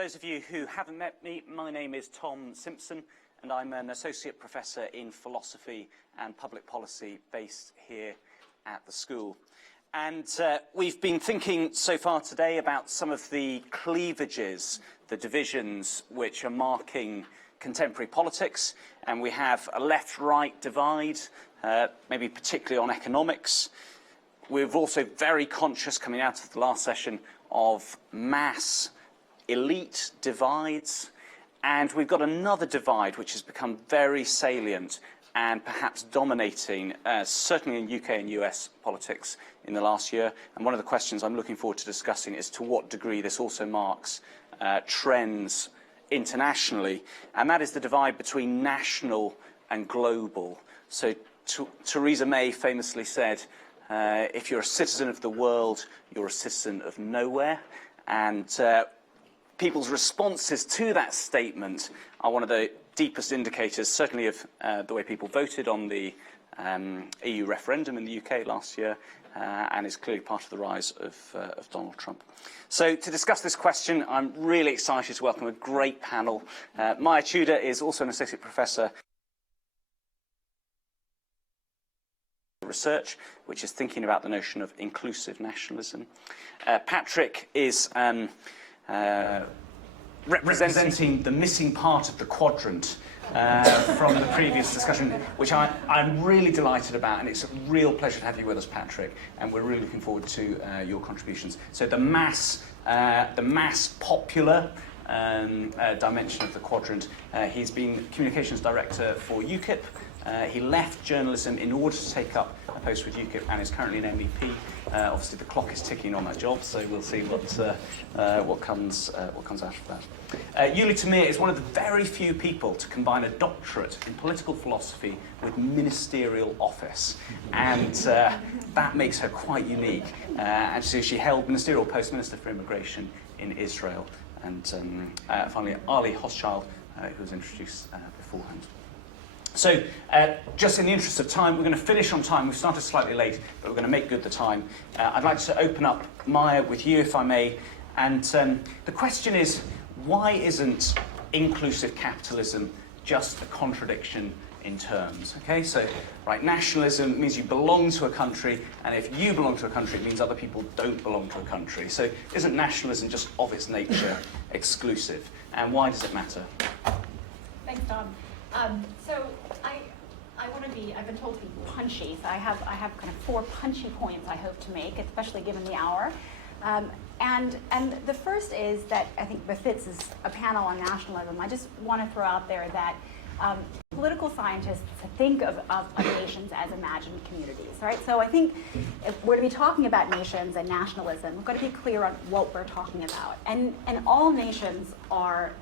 those of you who haven't met me, my name is Tom Simpson, and I'm an associate professor in philosophy and public policy based here at the school. And we've been thinking so far today about some of the cleavages, the divisions which are marking contemporary politics. And we have a left-right divide, maybe particularly on economics. We're also very conscious, coming out of the last session, of mass elite divides. And we've got another divide which has become very salient and perhaps dominating, certainly in UK and US politics in the last year. And one of the questions I'm looking forward to discussing is to what degree this also marks trends internationally. And that is the divide between national and global. So Theresa May famously said, if you're a citizen of the world, you're a citizen of nowhere. And people's responses to that statement are one of the deepest indicators, certainly of the way people voted on the EU referendum in the UK last year, and is clearly part of the rise of Donald Trump. So to discuss this question, I'm really excited to welcome a great panel. Maya Tudor is also an associate professor research, which is thinking about the notion of inclusive nationalism. Patrick is representing the missing part of the quadrant from the previous discussion, which I'm really delighted about, and it's a real pleasure to have you with us, Patrick, and we're really looking forward to your contributions. So the mass popular dimension of the quadrant. He's been communications director for UKIP. He left journalism in order to take up a post with UKIP and is currently an MEP. Obviously, the clock is ticking on that job, so we'll see what comes out of that. Yuli Tamir is one of the very few people to combine a doctorate in political philosophy with ministerial office, and that makes her quite unique. And so she held ministerial post Minister for Immigration in Israel. And finally, Arlie Hochschild, who was introduced beforehand. So, just in the interest of time, we're going to finish on time. We've started slightly late, but we're going to make good the time. I'd like to open up, Maya, with you, if I may. And the question is, why isn't inclusive capitalism just a contradiction in terms? Okay, so, right, nationalism means you belong to a country, and if you belong to a country, it means other people don't belong to a country. So, isn't nationalism just of its nature exclusive? And why does it matter? Thanks, Tom. So I want to be, I've been told to be punchy, so I have kind of 4 punchy points I hope to make, especially given the hour. And the first is that I think befits as a panel on nationalism. I just want to throw out there that political scientists think of nations as imagined communities, right? So I think if we're to be talking about nations and nationalism, we've got to be clear on what we're talking about. And all nations are,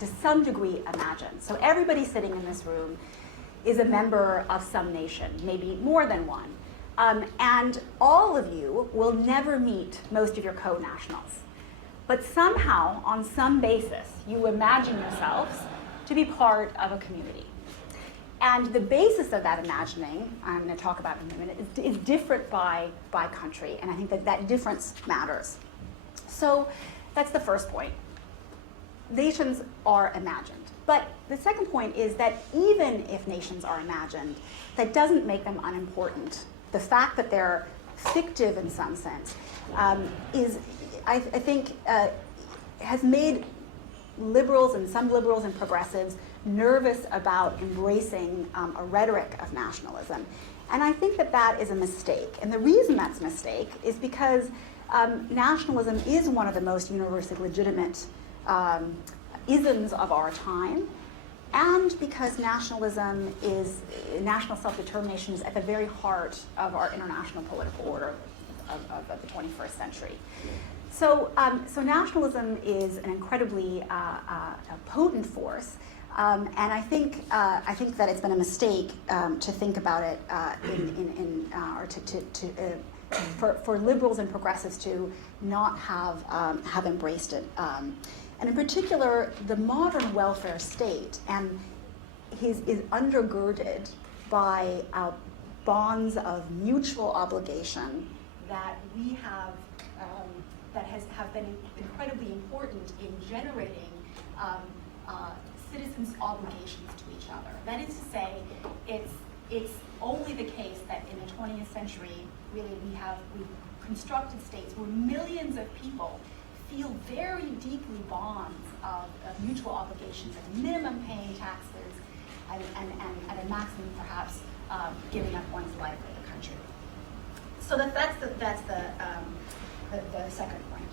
to some degree, imagined. So everybody sitting in this room is a member of some nation, maybe more than one. And all of you will never meet most of your co-nationals. But somehow, on some basis, you imagine yourselves to be part of a community. And the basis of that imagining, I'm going to talk about in a minute, is different by country. And I think that difference matters. So that's the first point. Nations are imagined. But the second point is that even if nations are imagined, that doesn't make them unimportant. The fact that they're fictive in some sense is, I think, has made liberals and progressives nervous about embracing a rhetoric of nationalism. And I think that is a mistake. And the reason that's a mistake is because nationalism is one of the most universally legitimate isms of our time, and because national self-determination is at the very heart of our international political order of the 21st century. So, so nationalism is an incredibly potent force, and I think that it's been a mistake to think about it for liberals and progressives to not have embraced it. And in particular, the modern welfare state is undergirded by bonds of mutual obligation that we have have been incredibly important in generating citizens' obligations to each other. That is to say, it's only the case that in the 20th century, really, we've constructed states where millions of people feel very deeply bonds of mutual obligations, of minimum paying taxes, and at a maximum, perhaps, giving up one's life for the country. So that's the second point.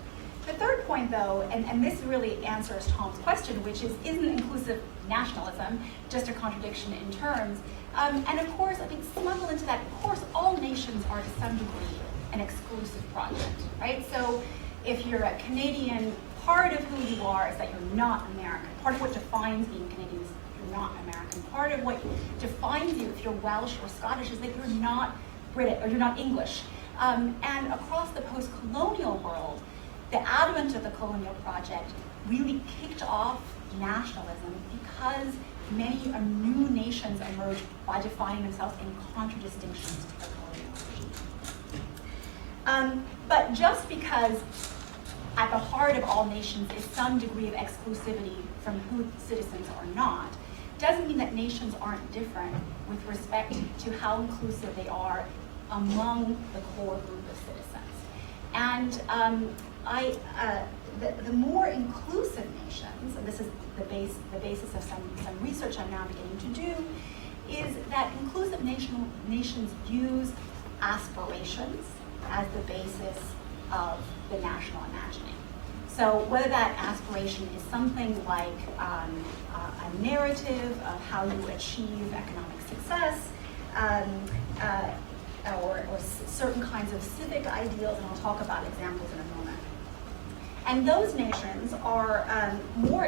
The third point, though, and this really answers Tom's question, which is, isn't inclusive nationalism just a contradiction in terms? And of course, I think smuggled into that, of course, all nations are to some degree an exclusive project, right? So if you're a Canadian, part of who you are is that you're not American. Part of what defines being Canadian is you're not American. Part of what defines you, if you're Welsh or Scottish, is that you're not British or you're not English. And across the post-colonial world, the advent of the colonial project really kicked off nationalism because many new nations emerged by defining themselves in contradistinction to the colonial regime. But just because at the heart of all nations is some degree of exclusivity from who citizens are not, doesn't mean that nations aren't different with respect to how inclusive they are among the core group of citizens. And the more inclusive nations, and this is the basis of some research I'm now beginning to do, is that inclusive nations use aspirations as the basis of the national imagining. So whether that aspiration is something like a narrative of how you achieve economic success, or certain kinds of civic ideals, and I'll talk about examples in a moment. And those nations are more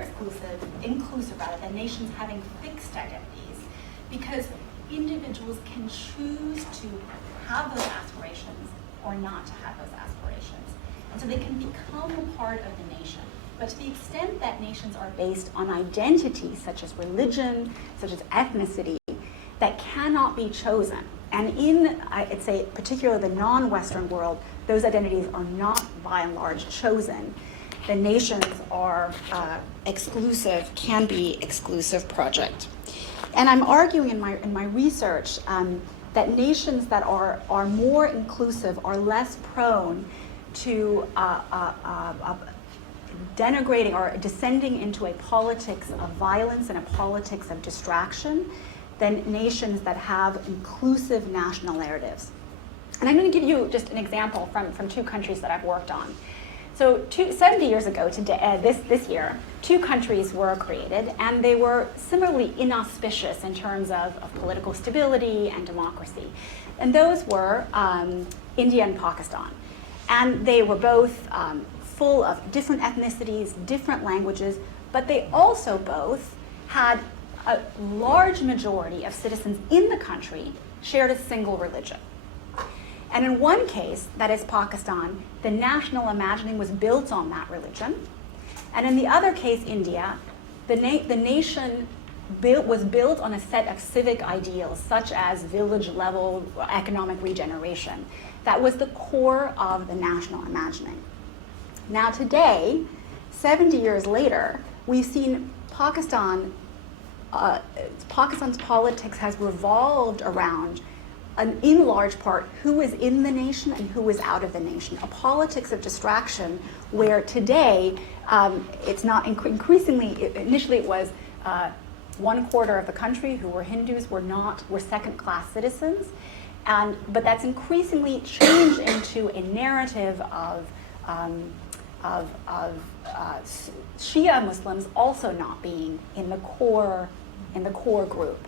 inclusive rather than nations having fixed identities, because individuals can choose to have those aspirations or not to have those aspirations. And so they can become a part of the nation. But to the extent that nations are based on identity, such as religion, such as ethnicity, that cannot be chosen. And in, I'd say, particularly the non-Western world, those identities are not, by and large, chosen. The nations are exclusive, can be exclusive project. And I'm arguing in my research that nations that are more inclusive are less prone to denigrating or descending into a politics of violence and a politics of distraction than nations that have inclusive national narratives. And I'm going to give you just an example from two countries that I've worked on. So 70 years ago, this year, two countries were created, and they were similarly inauspicious in terms of political stability and democracy. And those were India and Pakistan. And they were both full of different ethnicities, different languages, but they also both had a large majority of citizens in the country shared a single religion. And in one case, that is Pakistan, the national imagining was built on that religion. And in the other case, India, the nation was built on a set of civic ideals, such as village-level economic regeneration. That was the core of the national imagining. Now today, 70 years later, we've seen Pakistan's politics has revolved around, in large part, who is in the nation and who is out of the nation. A politics of distraction where today it's not increasingly, initially it was 1/4 of the country who were Hindus were second-class citizens. But that's increasingly changed into a narrative of Shia Muslims also not being in the core group,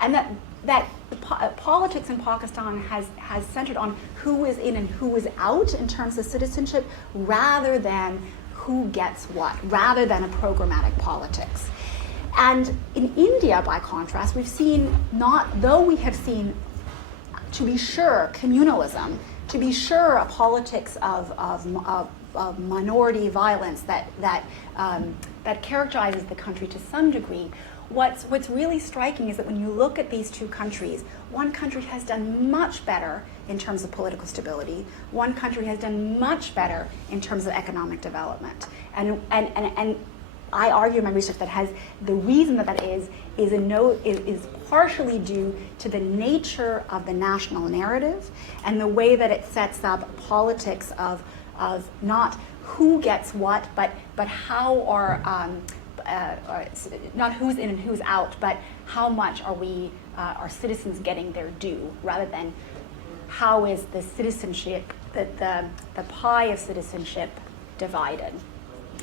and that the politics in Pakistan has centered on who is in and who is out in terms of citizenship, rather than who gets what, rather than a programmatic politics. And in India, by contrast, we've seen though we have seen, to be sure, communalism, to be sure, a politics of minority violence that characterizes the country to some degree, what's really striking is that when you look at these two countries, one country has done much better in terms of political stability. One country has done much better in terms of economic development. And I argue in my research that the reason that is partially due to the nature of the national narrative and the way that it sets up politics of not who gets what, but how are not who's in and who's out, but how much are our citizens getting their due, rather than how is the citizenship, the pie of citizenship divided.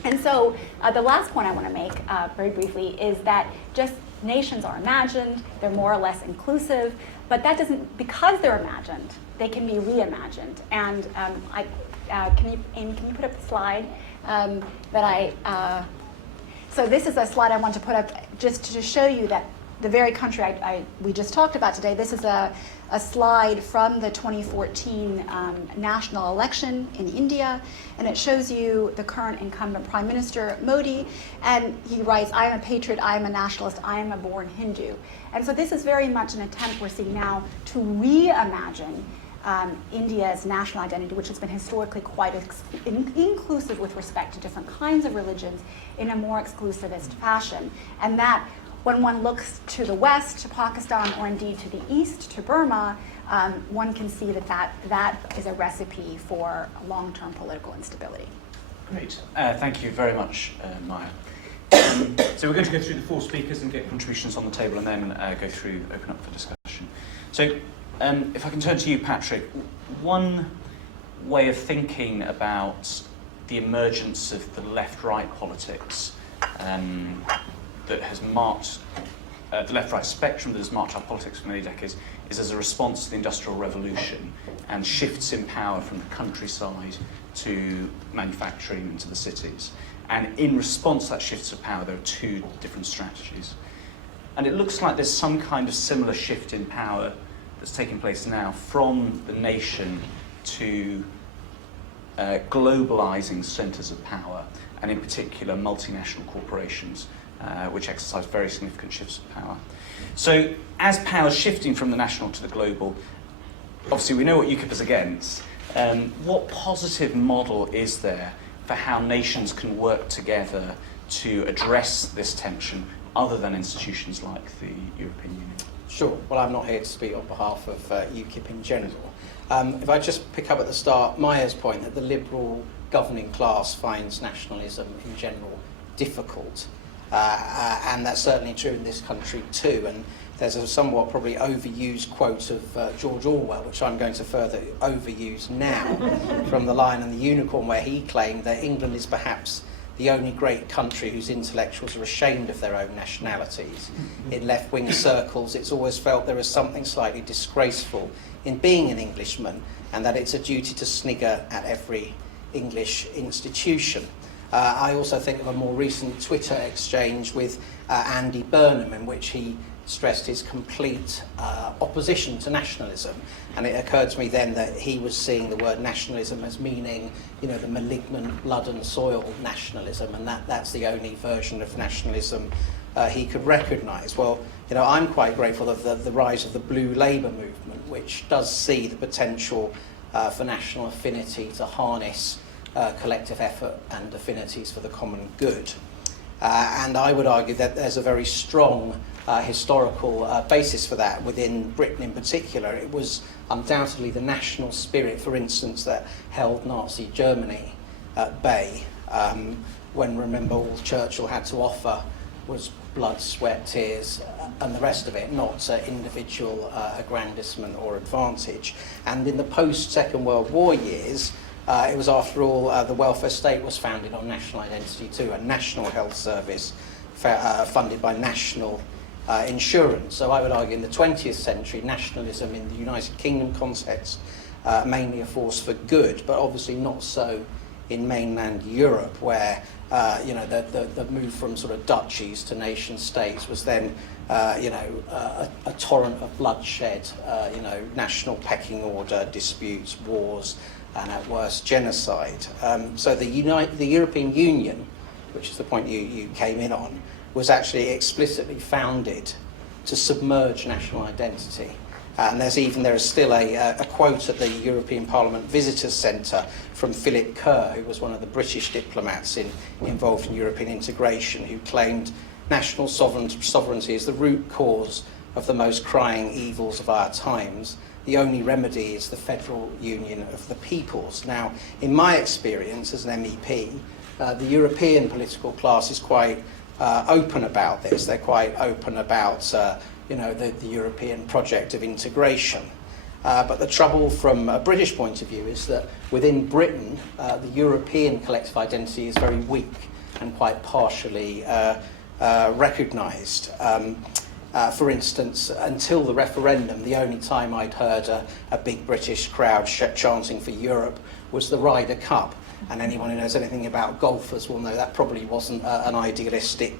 And so the last point I want to make very briefly is that just nations are imagined, they're more or less inclusive, but that doesn't, because they're imagined, they can be reimagined. And Amy, can you put up the slide so this is a slide I want to put up just to show you that the very country we just talked about today. This is a slide from the 2014 national election in India, and it shows you the current incumbent Prime Minister, Modi, and he writes, "I am a patriot, I am a nationalist, I am a born Hindu." And so this is very much an attempt we're seeing now to reimagine India's national identity, which has been historically quite inclusive with respect to different kinds of religions, in a more exclusivist fashion. And that, when one looks to the west, to Pakistan, or indeed to the east, to Burma, one can see that is a recipe for long-term political instability. Great. Thank you very much, Maya. So we're going to go through the four speakers and get contributions on the table, and then open up for discussion. So if I can turn to you, Patrick, one way of thinking about the emergence of the left-right politics that has marked the left-right spectrum that has marked our politics for many decades is as a response to the Industrial Revolution and shifts in power from the countryside to manufacturing and to the cities. And in response to that shifts of power, there are two different strategies. And it looks like there's some kind of similar shift in power that's taking place now from the nation to globalizing centers of power, and in particular multinational corporations, which exercise very significant shifts of power. So as power is shifting from the national to the global, obviously we know what UKIP is against. What positive model is there for how nations can work together to address this tension other than institutions like the European Union? Sure. Well, I'm not here to speak on behalf of UKIP in general. If I just pick up at the start Maya's point that the liberal governing class finds nationalism in general difficult, and that's certainly true in this country too. And there's a somewhat probably overused quote of George Orwell, which I'm going to further overuse now, from The Lion and the Unicorn, where he claimed that England is perhaps the only great country whose intellectuals are ashamed of their own nationalities. In left-wing circles, it's always felt there is something slightly disgraceful in being an Englishman, and that it's a duty to snigger at every English institution. I also think of a more recent Twitter exchange with Andy Burnham, in which he stressed his complete opposition to nationalism. And it occurred to me then that he was seeing the word nationalism as meaning, you know, the malignant blood and soil nationalism, and that's the only version of nationalism he could recognise. Well, you know, I'm quite grateful of the rise of the Blue Labour movement, which does see the potential for national affinity to harness collective effort and affinities for the common good. And I would argue that there's a very strong historical basis for that within Britain in particular. It was undoubtedly the national spirit, for instance, that held Nazi Germany at bay, when, remember, all Churchill had to offer was blood, sweat, tears, and the rest of it, not individual aggrandisement or advantage. And in the post-Second World War years, it was, after all, the welfare state was founded on national identity too, a national health service funded by national insurance. So I would argue in the 20th century, nationalism in the United Kingdom context, mainly a force for good, but obviously not so in mainland Europe, where you know, the move from sort of duchies to nation states was then you know, a torrent of bloodshed, you know, national pecking order, disputes, wars, and at worst genocide. So the European Union, which is the point you came in on, was actually explicitly founded to submerge national identity. And there is still a quote at the European Parliament Visitors Centre from Philip Kerr, who was one of the British diplomats involved in European integration, who claimed national sovereignty is the root cause of the most crying evils of our times. The only remedy is the federal union of the peoples. Now, in my experience as an MEP, the European political class is quite open about this. They're quite open about the European project of integration. But the trouble from a British point of view is that within Britain, the European collective identity is very weak and quite partially recognised. For instance, until the referendum, the only time I'd heard a big British crowd chanting for Europe was the Ryder Cup. And anyone who knows anything about golfers will know that probably wasn't an idealistic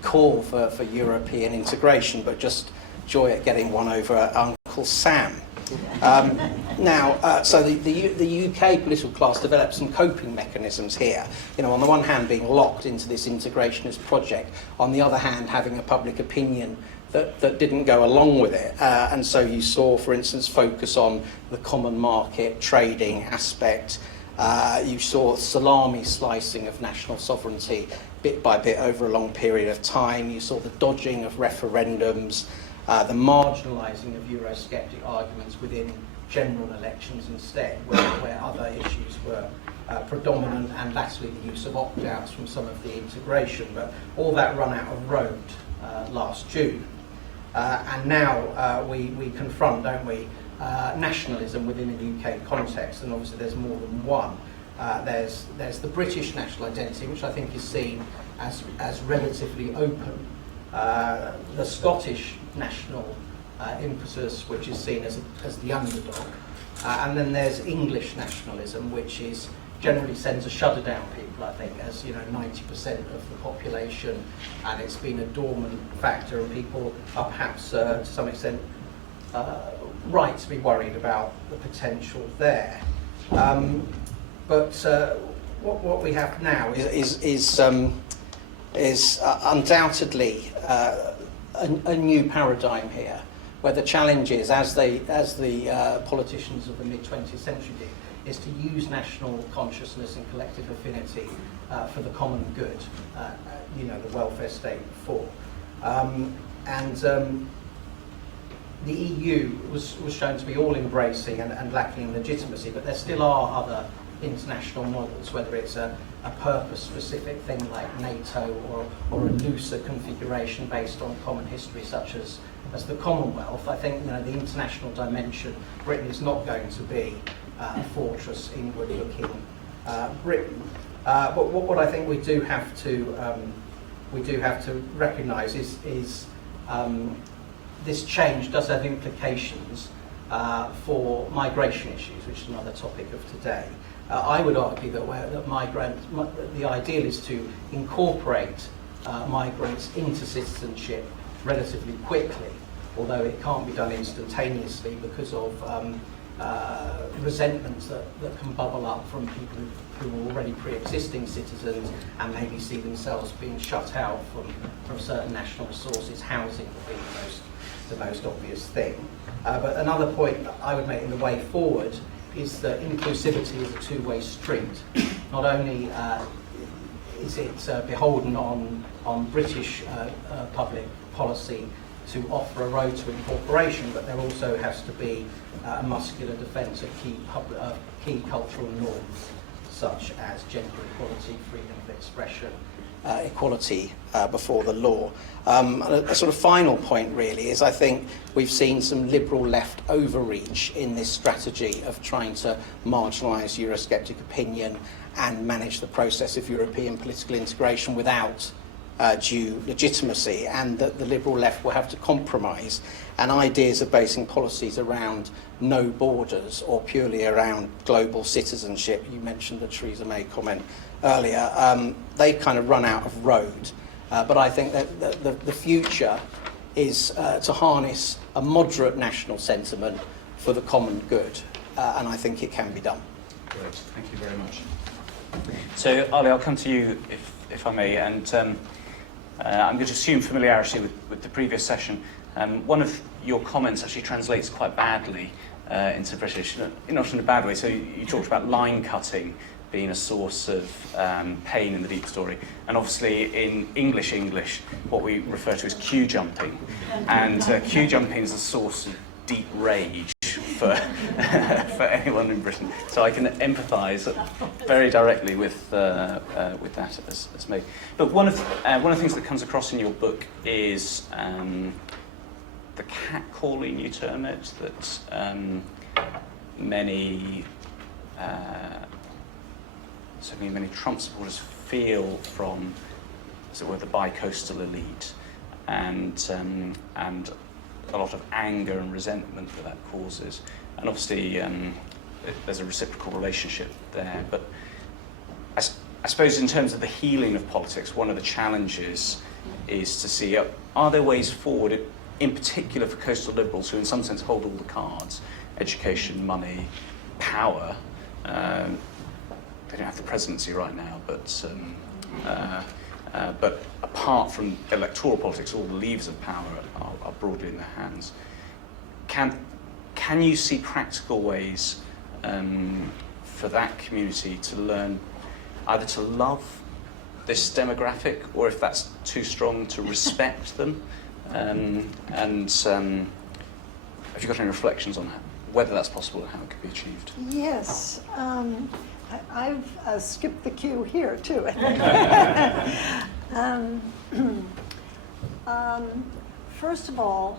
call for European integration, but just joy at getting one over Uncle Sam. So the UK political class developed some coping mechanisms here. On the one hand being locked into this integrationist project, on the other hand having a public opinion that didn't go along with it. And so you saw, for instance, focus on the common market trading aspect. You saw salami slicing of national sovereignty bit by bit over a long period of time. You saw the dodging of referendums, the marginalising of Eurosceptic arguments within general elections instead, where other issues were predominant, and lastly the use of opt-outs from some of the integration. But all that run out of road last June. And now we confront, don't we, nationalism within a UK context, and obviously there's more than one. There's the British national identity, which I think is seen as relatively open. The Scottish national impetus, which is seen as the underdog. And then there's English nationalism, which is generally sends a shudder down people, I think, as 90% of the population, and it's been a dormant factor, and people are perhaps to some extent right to be worried about the potential there. But what we have now is undoubtedly a new paradigm here, where the challenge is, as the politicians of the mid-20th century did, is to use national consciousness and collective affinity for the common good, the welfare state before. The EU was shown to be all-embracing and lacking in legitimacy, but there still are other international models, whether it's a purpose-specific thing like NATO or a looser configuration based on common history such as the Commonwealth. I think the international dimension, Britain is not going to be a fortress inward-looking Britain. But what I think we do have to recognise is this change does have implications for migration issues, which is another topic of today. I would argue that the ideal is to incorporate migrants into citizenship relatively quickly, although it can't be done instantaneously because of resentments that can bubble up from people who are already pre-existing citizens and maybe see themselves being shut out from certain national resources. Housing would be the most obvious thing. But another point that I would make in the way forward is that inclusivity is a two-way street. Not only is it beholden on British public policy to offer a road to incorporation, but there also has to be a muscular defence of key cultural norms, such as gender equality, freedom of expression, equality before the law. A sort of final point really is I think we've seen some liberal left overreach in this strategy of trying to marginalise Eurosceptic opinion and manage the process of European political integration without due legitimacy, and that the liberal left will have to compromise, and ideas of basing policies around no borders or purely around global citizenship, you mentioned the Theresa May comment earlier, they kind of run out of road. But I think that the future is to harness a moderate national sentiment for the common good, and I think it can be done. Great, thank you very much. So, Arlie, I'll come to you if I may, and I'm going to assume familiarity with the previous session. One of your comments actually translates quite badly into British, not in a bad way. So you talked about line cutting being a source of pain in the deep story. And obviously in English, what we refer to as queue jumping. And queue jumping is a source of deep rage for, for anyone in Britain. So I can empathise very directly with that as me. But one of the things that comes across in your book is the catcalling, you term it, that certainly many Trump supporters feel from, as it were, the bi-coastal elite, and a lot of anger and resentment that causes. And obviously there's a reciprocal relationship there. But I suppose in terms of the healing of politics, one of the challenges is to see, are there ways forward, in particular for coastal liberals who in some sense hold all the cards, education, money, power. They don't have the presidency right now, but apart from electoral politics, all the levers of power are broadly in their hands. Can you see practical ways for that community to learn either to love this demographic, or if that's too strong, to respect them? And have you got any reflections on whether that's possible and how it could be achieved? Yes. I've skipped the queue here, too. First of all,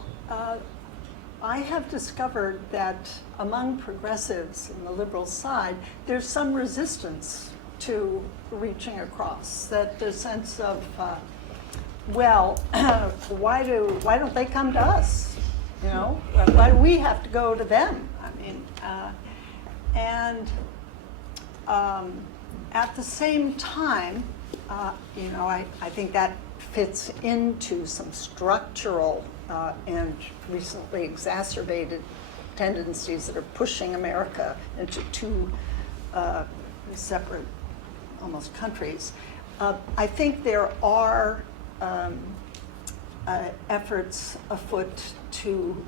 I have discovered that among progressives in the liberal side, there's some resistance to reaching across, that the sense of, well, why don't they come to us? You know, why do we have to go to them? I mean, at the same time, you know, I think that fits into some structural and recently exacerbated tendencies that are pushing America into two separate, almost countries. I think there are efforts afoot to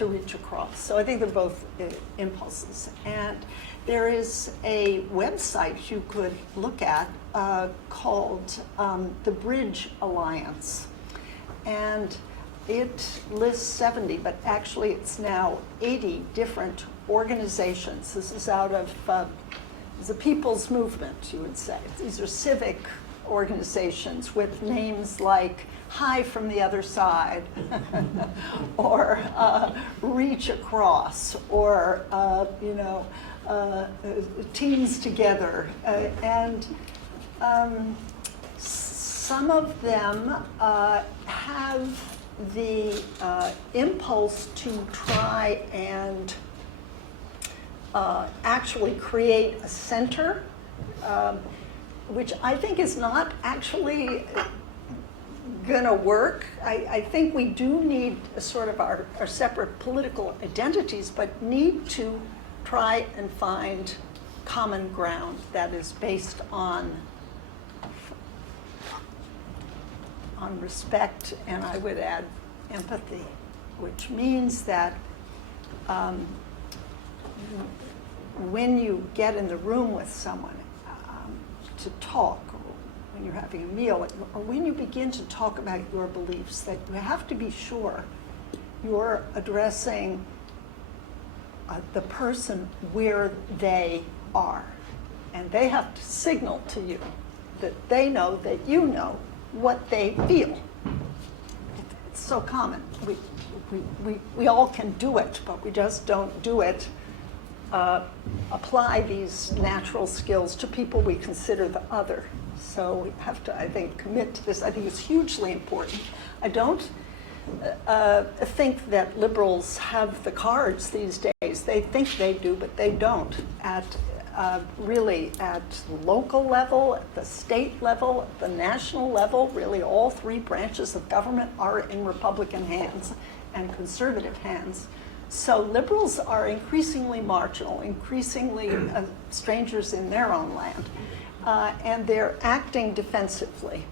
reach across. So I think they're both impulses. And there is a website you could look at called the Bridge Alliance. And it lists 70, but actually it's now 80 different organizations. This is out of the people's movement, you would say. These are civic organizations with names like Hi from the Other Side, or Reach Across, or you know, Teams Together, and some of them have the impulse to try and actually create a center, which I think is not actually going to work. I think we do need a sort of our separate political identities, but need to try and find common ground that is based on respect, and I would add empathy, which means that when you get in the room with someone to talk, or when you're having a meal, or when you begin to talk about your beliefs, that you have to be sure you're addressing the person where they are. And they have to signal to you that they know that you know what they feel. It's so common. We all can do it, but we just don't do it. Apply these natural skills to people we consider the other. So we have to, I think, commit to this. I think it's hugely important. I don't think that liberals have the cards these days. They think they do, but they don't. Really at the local level, at the state level, at the national level, really all three branches of government are in Republican hands and conservative hands. So liberals are increasingly marginal, increasingly strangers in their own land, and they're acting defensively.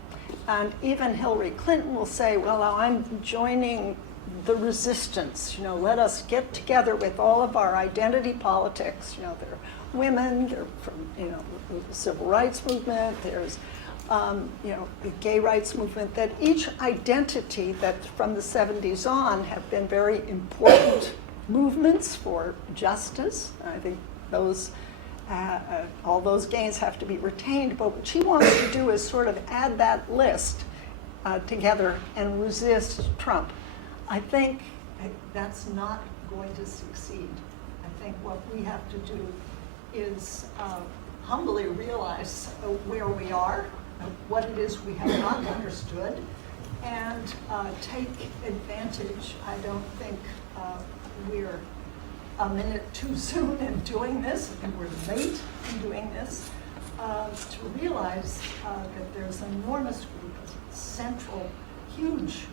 And even Hillary Clinton will say, well, I'm joining the resistance. You know, let us get together with all of our identity politics. You know, they're women, they're from, you know, the civil rights movement, there's, you know, the gay rights movement, that each identity that from the 70s on have been very important movements for justice. I think those, all those gains have to be retained, but what she wants to do is sort of add that list together and resist Trump. I think that's not going to succeed. I think what we have to do is humbly realize where we are, what it is we have not understood, and take advantage. I don't think we're a minute too soon in doing this. I think we're late in doing this, to realize that there's an enormous group, a central, huge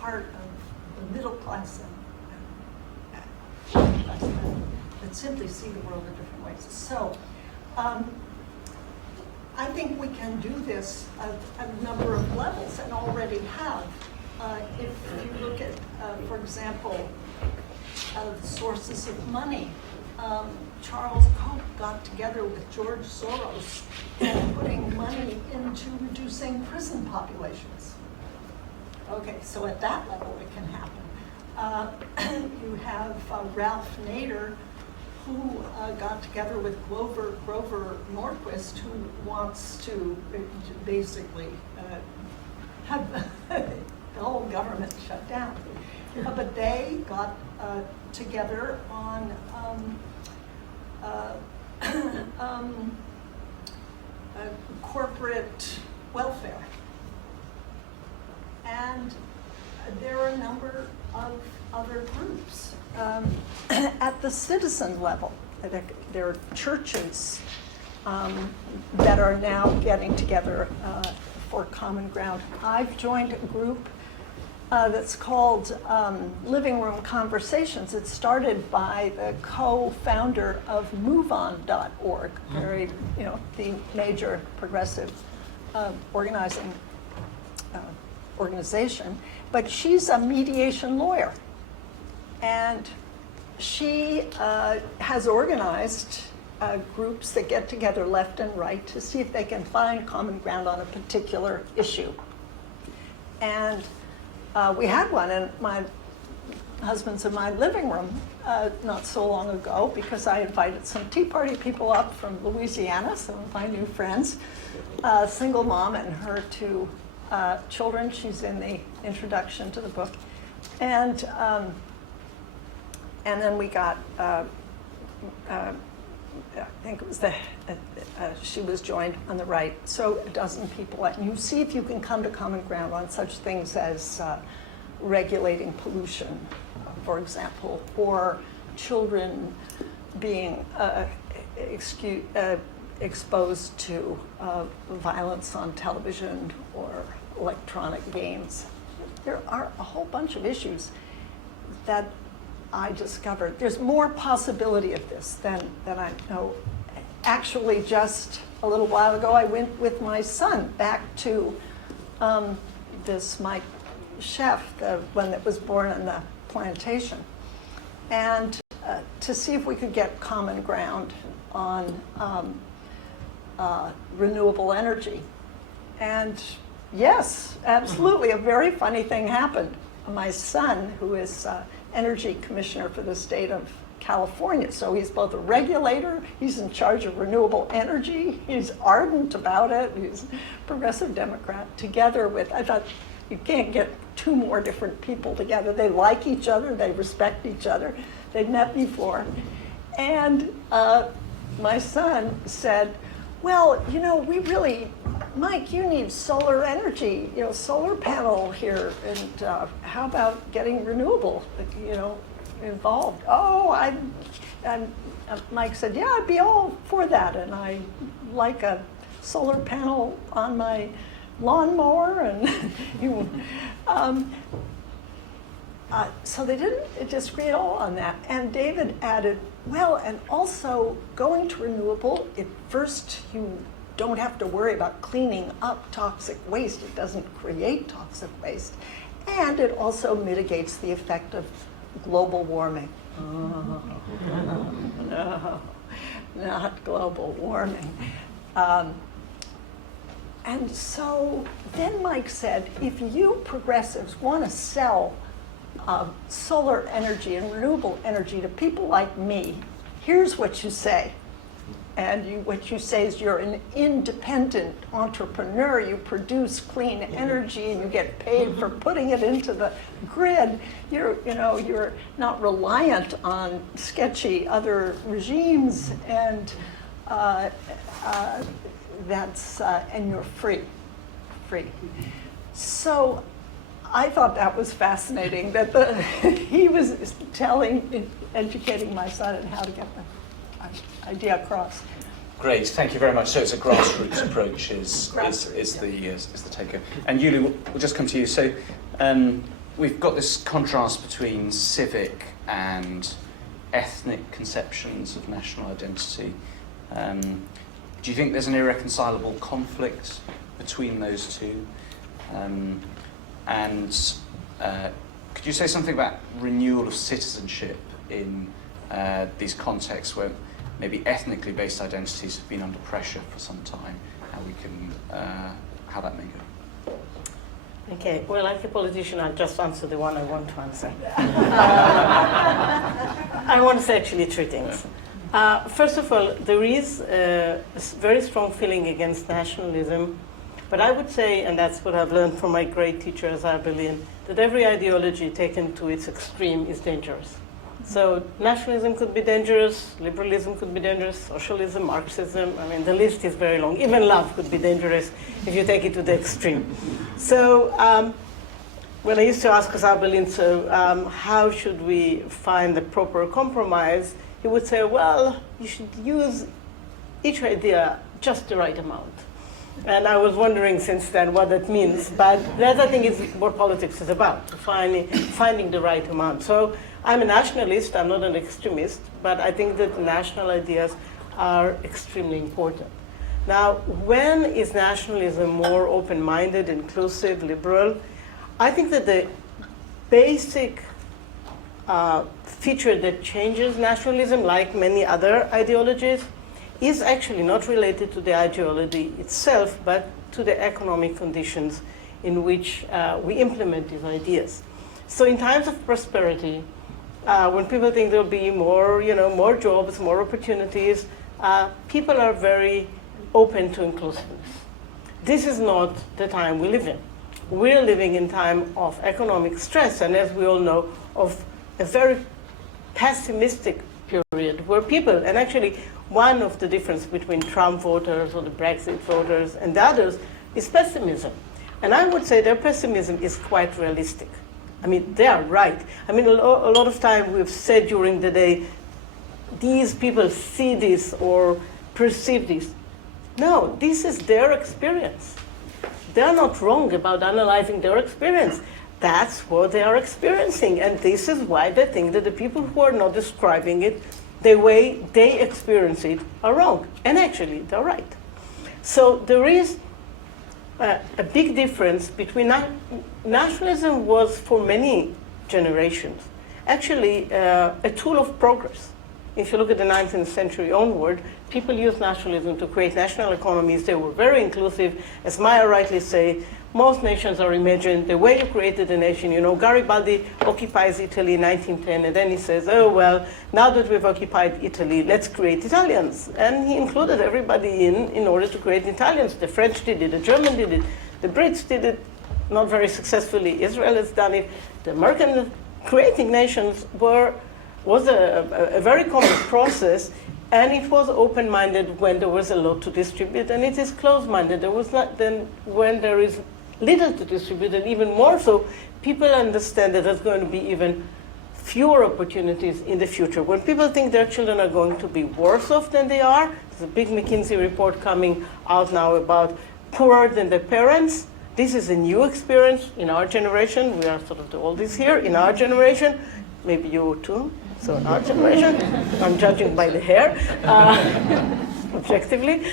part of the middle class and that simply see the world in different ways. So I think we can do this at a number of levels and already have. If you look at, for example, the sources of money, Charles Koch got together with George Soros and putting money into reducing prison populations. Okay, so at that level it can happen. You have Ralph Nader, who got together with Grover Norquist, who wants to basically have the whole government shut down. But they got together on corporate welfare. And there are a number of other groups. At the citizen level, there are churches that are now getting together for common ground. I've joined a group that's called Living Room Conversations. It started by the co-founder of MoveOn.org, very, you know, the major progressive organization. But she's a mediation lawyer, and she has organized groups that get together left and right to see if they can find common ground on a particular issue. And we had one in my husband's in my living room not so long ago, because I invited some Tea Party people up from Louisiana, some of my new friends, a single mom and her two children. She's in the introduction to the book. And then we got, I think it was she was joined on the right, so a dozen people. And you see if you can come to common ground on such things as regulating pollution, for example, or children being exposed to violence on television or electronic games. There are a whole bunch of issues that I discovered. There's more possibility of this than I know. Actually, just a little while ago, I went with my son back to this Mike Chef, the one that was born on the plantation, and to see if we could get common ground on renewable energy. And yes, absolutely, a very funny thing happened. My son, who is energy commissioner for the state of California, so he's both a regulator, he's in charge of renewable energy, he's ardent about it, he's a progressive Democrat, together with, I thought, you can't get two more different people together. They like each other, they respect each other, they'd met before. And my son said, well, you know, we really, Mike, you need solar energy, you know, solar panel here, and how about getting renewable, you know, involved? Oh, and Mike said, yeah, I'd be all for that, and I like a solar panel on my lawnmower, and so they didn't disagree at all on that. And David added, well, and also going to renewable, first you don't have to worry about cleaning up toxic waste. It doesn't create toxic waste. And it also mitigates the effect of global warming. Oh, no, not global warming. And so then Mike said, if you progressives want to sell solar energy and renewable energy to people like me, here's what you say. And what you say is you're an independent entrepreneur. You produce clean energy and you get paid for putting it into the grid. You're not reliant on sketchy other regimes, and and you're free. So I thought that was fascinating that he was educating my son on how to get the idea across. Great, thank you very much. So it's a grassroots approach is the takeover. And Yuli, we'll just come to you. So we've got this contrast between civic and ethnic conceptions of national identity. Do you think there's an irreconcilable conflict between those two? Could you say something about renewal of citizenship in these contexts where maybe ethnically based identities have been under pressure for some time? How that may go. Okay, well, like a politician, I'll just answer the one I want to answer. I want to say actually three things. First of all, there is a very strong feeling against nationalism, but I would say, and that's what I've learned from my great teachers, Arlie, that every ideology taken to its extreme is dangerous. So nationalism could be dangerous, liberalism could be dangerous, socialism, Marxism, I mean, the list is very long. Even love could be dangerous if you take it to the extreme. So when I used to ask Arlie, how should we find the proper compromise, he would say, well, you should use each idea just the right amount. And I was wondering since then what that means, but that I think is what politics is about, finding the right amount. So I'm a nationalist, I'm not an extremist, but I think that national ideas are extremely important. Now, when is nationalism more open-minded, inclusive, liberal? I think that the basic feature that changes nationalism, like many other ideologies, is actually not related to the ideology itself, but to the economic conditions in which we implement these ideas. So in times of prosperity, when people think there'll be more, more jobs, more opportunities, people are very open to inclusiveness. This is not the time we live in. We're living in time of economic stress, and as we all know, of a very pessimistic period where people, and actually one of the difference between Trump voters or the Brexit voters and the others is pessimism. And I would say their pessimism is quite realistic. I mean, they are right. I mean, a lot of time we've said during the day, these people see this or perceive this. No, this is their experience. They're not wrong about analyzing their experience. That's what they are experiencing. And this is why they think that the people who are not describing it the way they experience it are wrong. And actually, they're right. So there is a big difference between nationalism was for many generations actually a tool of progress. If you look at the 19th century onward, people used nationalism to create national economies. They were very inclusive. As Maya rightly say, most nations are imagined. The way you created a nation, Garibaldi occupies Italy in 1910, and then he says, oh, well, now that we've occupied Italy, let's create Italians. And he included everybody in order to create Italians. The French did it, the Germans did it, the Brits did it, not very successfully. Israel has done it. The American creating nations was a very common process, and it was open-minded when there was a lot to distribute, and it is closed-minded. There was not then when there is little to distribute, and even more so, people understand that there's going to be even fewer opportunities in the future. When people think their children are going to be worse off than they are, there's a big McKinsey report coming out now about poorer than their parents. This is a new experience in our generation. We are sort of the oldies here. In our generation, maybe you too. So in our generation, I'm judging by the hair, objectively.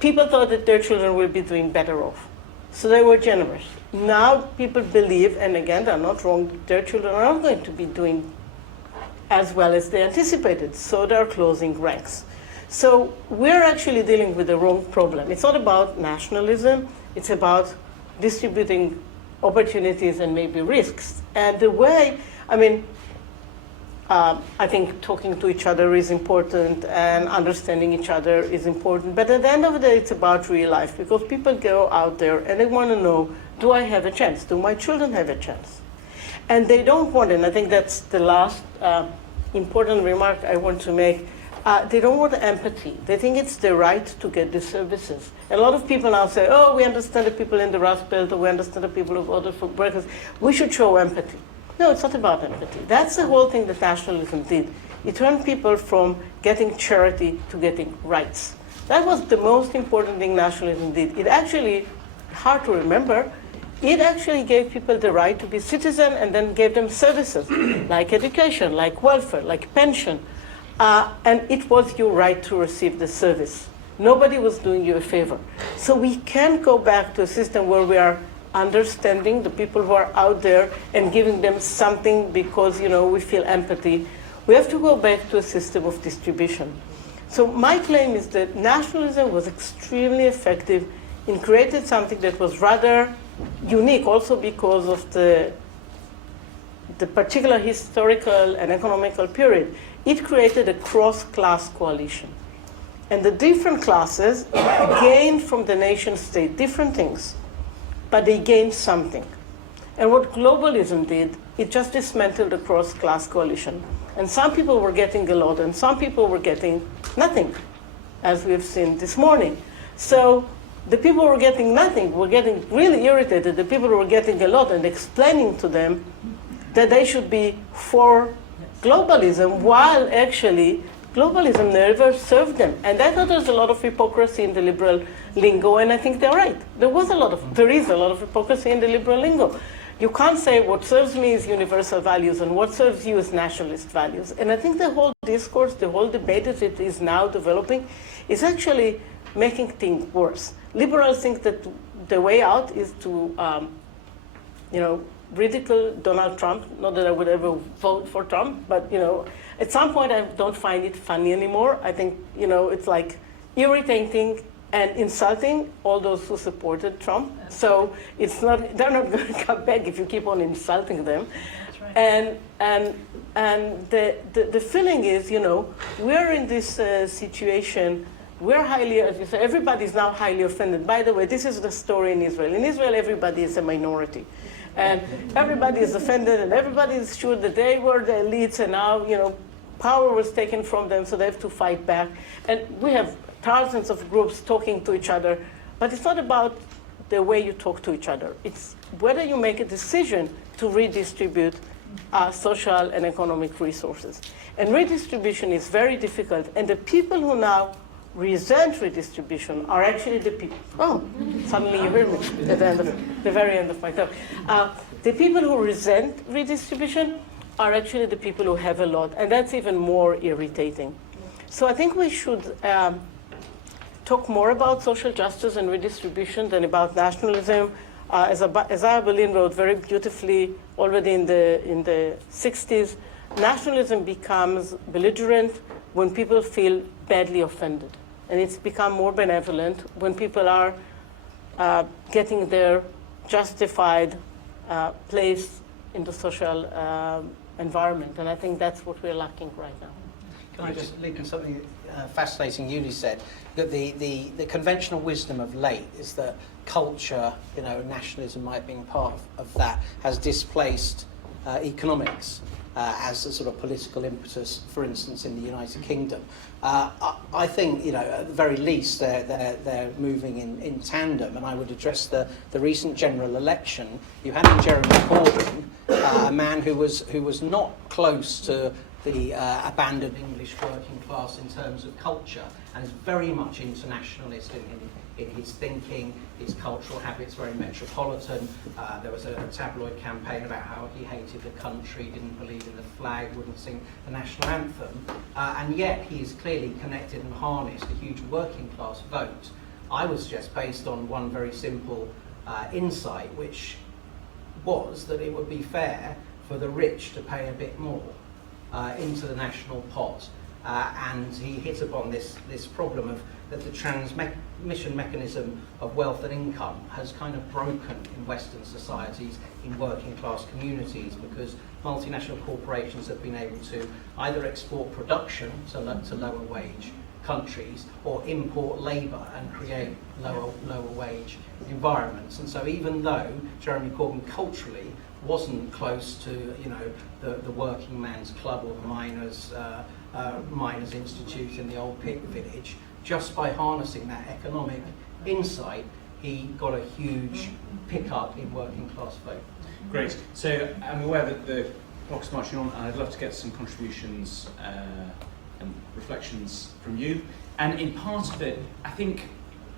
people thought that their children would be doing better off. So they were generous. Now people believe, and again, they're not wrong, that their children are not going to be doing as well as they anticipated. So they're closing ranks. So we're actually dealing with the wrong problem. It's not about nationalism. It's about distributing opportunities and maybe risks. And the way, I think talking to each other is important and understanding each other is important. But at the end of the day, it's about real life, because people go out there and they want to know, do I have a chance? Do my children have a chance? And they don't want, and I think that's the last important remark I want to make, they don't want empathy. They think it's their right to get the services. And a lot of people now say, oh, we understand the people in the Rust Belt, or we understand the people who voted for Berkeley. We should show empathy. No, it's not about empathy. That's the whole thing that nationalism did. It turned people from getting charity to getting rights. That was the most important thing nationalism did. It actually, hard to remember, it actually gave people the right to be citizen and then gave them services like education, like welfare, like pension. And it was your right to receive the service. Nobody was doing you a favor. So we can't go back to a system where we are understanding the people who are out there and giving them something because, we feel empathy. We have to go back to a system of distribution. So my claim is that nationalism was extremely effective in creating something that was rather unique, also because of the particular historical and economical period. It created a cross-class coalition. And the different classes gained from the nation state different things, but they gained something. And what globalism did, it just dismantled the cross-class coalition. And some people were getting a lot, and some people were getting nothing, as we've seen this morning. So the people who were getting nothing were getting really irritated. The people who were getting a lot, and explaining to them that they should be for globalism, while actually globalism never served them. And I thought there's a lot of hypocrisy in the liberal lingo, and I think they're right. There is a lot of hypocrisy in the liberal lingo. You can't say what serves me is universal values and what serves you is nationalist values. And I think the whole discourse, the whole debate that it is now developing is actually making things worse. Liberals think that the way out is to, ridicule Donald Trump. Not that I would ever vote for Trump, but at some point I don't find it funny anymore. I think it's like irritating and insulting all those who supported Trump. So they're not going to come back if you keep on insulting them. That's right. And the feeling is, we're in this situation. We're highly, as you say, everybody's now highly offended. By the way, this is the story in Israel. In Israel, everybody is a minority. And everybody is offended, and everybody is sure that they were the elites, and now, power was taken from them, so they have to fight back. And we have thousands of groups talking to each other, but it's not about the way you talk to each other. It's whether you make a decision to redistribute social and economic resources. And redistribution is very difficult, and the people who now resent redistribution are actually the people. Oh, suddenly you hear me at the very end of my talk. The people who resent redistribution are actually the people who have a lot, and that's even more irritating. So I think we should talk more about social justice and redistribution than about nationalism. As Isaiah Berlin wrote very beautifully already in the 60s, nationalism becomes belligerent when people feel badly offended. And it's become more benevolent when people are getting their justified place in the social environment. And I think that's what we're lacking right now. Can I just leap in something fascinating Yuli said? That the conventional wisdom of late is that culture, nationalism might be part of that, has displaced economics as a sort of political impetus, for instance, in the United Kingdom. I think, at the very least, they're moving in tandem, and I would address the recent general election. You had in Jeremy Corbyn a man who was not close to the abandoned English working class in terms of culture, and is very much internationalist in his thinking, his cultural habits, very metropolitan. There was a tabloid campaign about how he hated the country, didn't believe in the flag, wouldn't sing the national anthem, and yet he is clearly connected and harnessed a huge working class vote. I would suggest based on one very simple insight, which was that it would be fair for the rich to pay a bit more into the national pot, and he hit upon this problem of that the transmission mechanism of wealth and income has kind of broken in Western societies, in working class communities, because multinational corporations have been able to either export production to lower wage countries or import labour and create lower wage environments. And so even though Jeremy Corbyn culturally wasn't close to, you know, the working man's club or the miners' institute in the old pig village, just by harnessing that economic insight, he got a huge pickup in working class vote. Great. So I'm aware that the clock's marching on, and I'd love to get some contributions and reflections from you. And in part of it, I think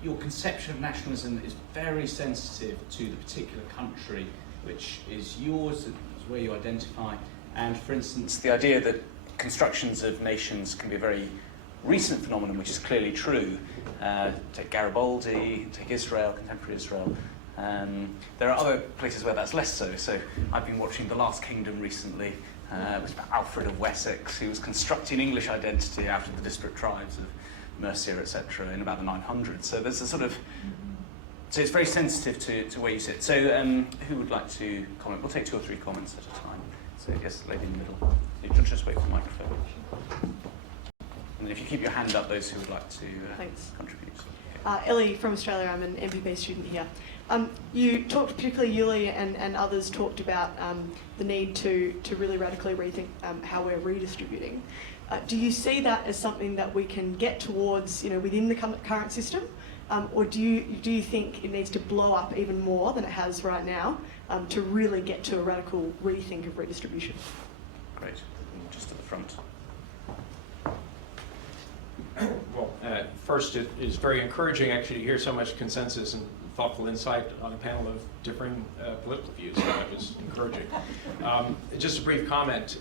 your conception of nationalism is very sensitive to the particular country which is yours, is where you identify. And for instance, the idea that constructions of nations can be a very recent phenomenon, which is clearly true. Take Garibaldi, take Israel, contemporary Israel. There are other places where that's less so. So I've been watching The Last Kingdom recently, which is about Alfred of Wessex, who was constructing English identity out of the disparate tribes of Mercia, etc., in about the 900s. So there's a sort of, so it's very sensitive to where you sit. So who would like to comment? We'll take 2 or 3 comments at a time. So I guess lady in the middle. You just wait for the microphone. And then if you keep your hand up, those who would like to contribute. Okay. Ellie from Australia, I'm an MPP student here. You talked, particularly Yuli and others talked about the need to really radically rethink how we're redistributing. Do you see that as something that we can get towards, you know, within the current system, or do you think it needs to blow up even more than it has right now to really get to a radical rethink of redistribution? Great. Just at the front. Well, first, it is very encouraging actually to hear so much consensus and thoughtful insight on a panel of differing political views. So that was encouraging. Just a brief comment.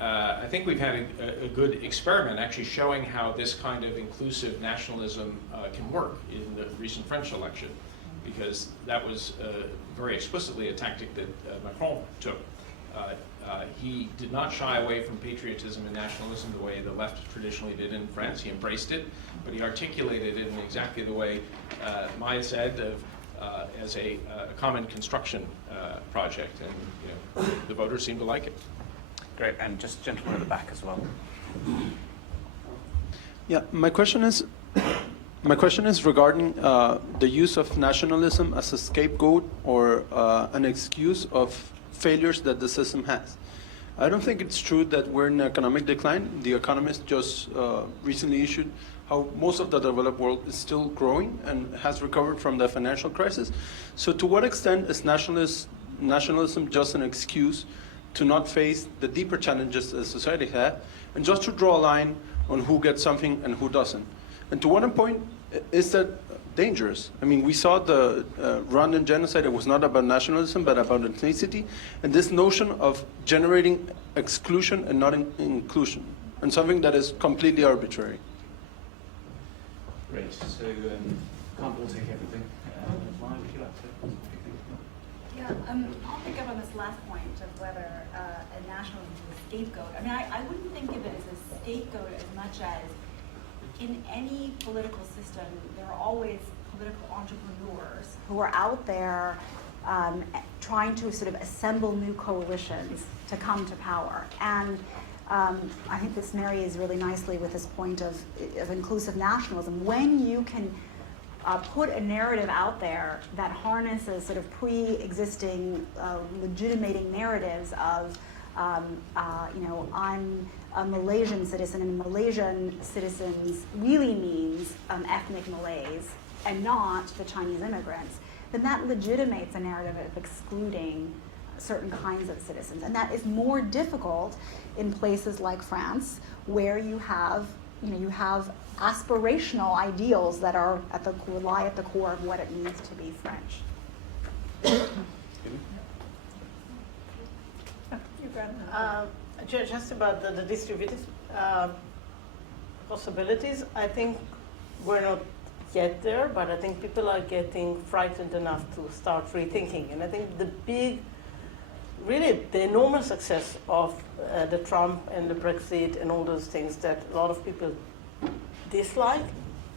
I think we've had a good experiment actually showing how this kind of inclusive nationalism can work in the recent French election, because that was very explicitly a tactic that Macron took. He did not shy away from patriotism and nationalism the way the left traditionally did in France. He embraced it, but he articulated it in exactly the way Maya said, as a common construction project, and you know, the voters seem to like it. Great, and just gentleman at the back as well. Yeah, my question is regarding the use of nationalism as a scapegoat or an excuse of failures that the system has. I don't think it's true that we're in economic decline. The Economist just recently issued how most of the developed world is still growing and has recovered from the financial crisis. So to what extent is nationalism just an excuse to not face the deeper challenges that society has, and just to draw a line on who gets something and who doesn't? And to what point is that dangerous? I mean, we saw the Rwandan genocide. It was not about nationalism, but about ethnicity, and this notion of generating exclusion and not inclusion, and something that is completely arbitrary. Great. So can't all take everything. Maya, would you like to? Yeah, I'll pick up on this last point of whether a nationalism is a scapegoat. I mean, I wouldn't think of it as a scapegoat as much as in any political system, there are always political entrepreneurs who are out there trying to sort of assemble new coalitions to come to power. And I think this marries really nicely with this point of inclusive nationalism. When you can put a narrative out there that harnesses sort of pre-existing legitimating narratives of, you know, I'm a Malaysian citizen, and Malaysian citizens really means ethnic Malays and not the Chinese immigrants, then that legitimates a narrative of excluding certain kinds of citizens. And that is more difficult in places like France, where you have aspirational ideals that are lie at the core of what it means to be French. Just about the distributed possibilities, I think we're not yet there, but I think people are getting frightened enough to start rethinking. And I think the enormous success of the Trump and the Brexit and all those things that a lot of people dislike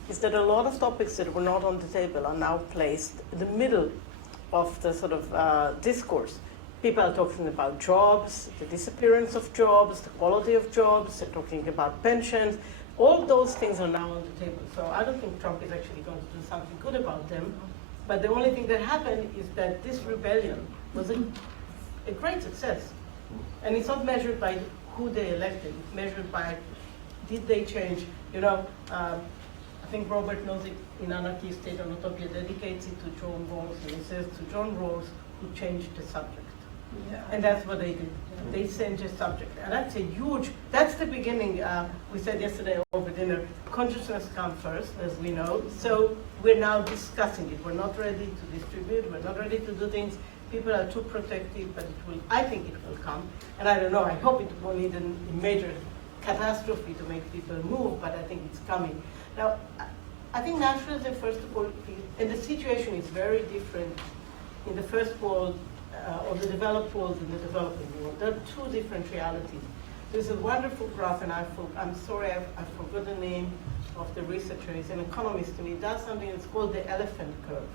is that a lot of topics that were not on the table are now placed in the middle of the sort of discourse. People are talking about jobs, the disappearance of jobs, the quality of jobs, they're talking about pensions. All those things are now on the table. So I don't think Trump is actually going to do something good about them. But the only thing that happened is that this rebellion was a great success. And it's not measured by who they elected. It's measured by, did they change? I think Robert knows it in Anarchy, State and Utopia, dedicates it to John Rawls, and he says to John Rawls, who changed the subject. Yeah. And that's what they did. Yeah. They changed the subject. And that's the beginning. We said yesterday over dinner, consciousness comes first, as we know. So we're now discussing it. We're not ready to distribute. We're not ready to do things. People are too protective, but I think it will come. And I don't know, I hope it won't need a major catastrophe to make people move, but I think it's coming. Now, I think nationalism, first of all, and the situation is very different in the first world, or the developed world and the developing world. There are two different realities. There's a wonderful graph, and I'm sorry, I forgot the name of the researcher. He's an economist, and he does something that's called the elephant curve.